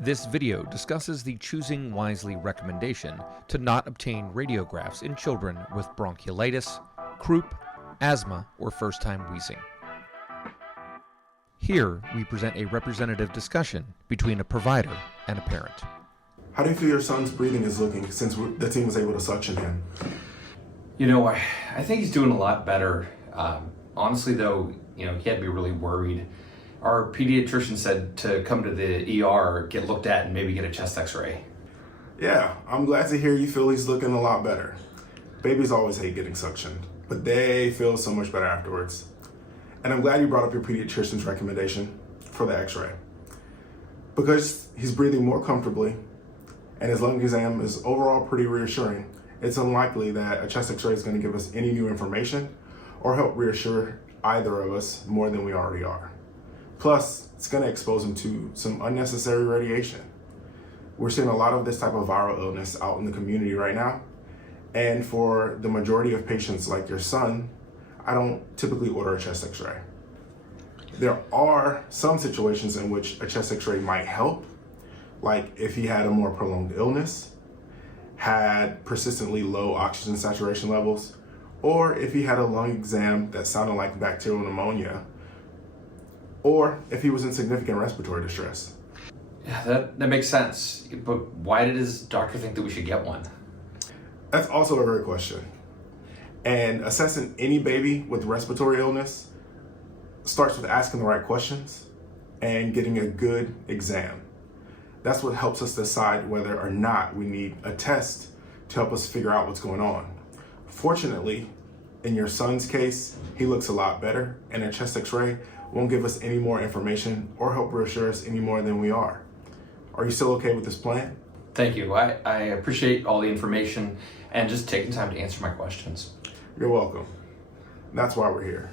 This video discusses the choosing wisely recommendation to not obtain radiographs in children with bronchiolitis, croup, asthma, or first-time wheezing. Here, we present a representative discussion between a provider and a parent. How do you feel your son's breathing is looking since the team was able to suction him? I think he's doing a lot better. Honestly, though, he had to be really worried. Our pediatrician said to come to the ER, get looked at, and maybe get a chest x-ray. Yeah, I'm glad to hear you feel he's looking a lot better. Babies always hate getting suctioned, but they feel so much better afterwards. And I'm glad you brought up your pediatrician's recommendation for the x-ray. Because he's breathing more comfortably and his lung exam is overall pretty reassuring, it's unlikely that a chest x-ray is going to give us any new information or help reassure either of us more than we already are. Plus, it's going to expose him to some unnecessary radiation. We're seeing a lot of this type of viral illness out in the community right now. And for the majority of patients like your son, I don't typically order a chest x-ray. There are some situations in which a chest x-ray might help, like if he had a more prolonged illness, had persistently low oxygen saturation levels, or if he had a lung exam that sounded like bacterial pneumonia, or if he was in significant respiratory distress. Yeah, that makes sense. But why did his doctor think that we should get one? That's also a great question. And assessing any baby with respiratory illness starts with asking the right questions and getting a good exam. That's what helps us decide whether or not we need a test to help us figure out what's going on. Fortunately, in your son's case, he looks a lot better, and a chest x-ray won't give us any more information or help reassure us any more than we are. Are you still okay with this plan? Thank you. I appreciate all the information and just taking time to answer my questions. You're welcome. That's why we're here.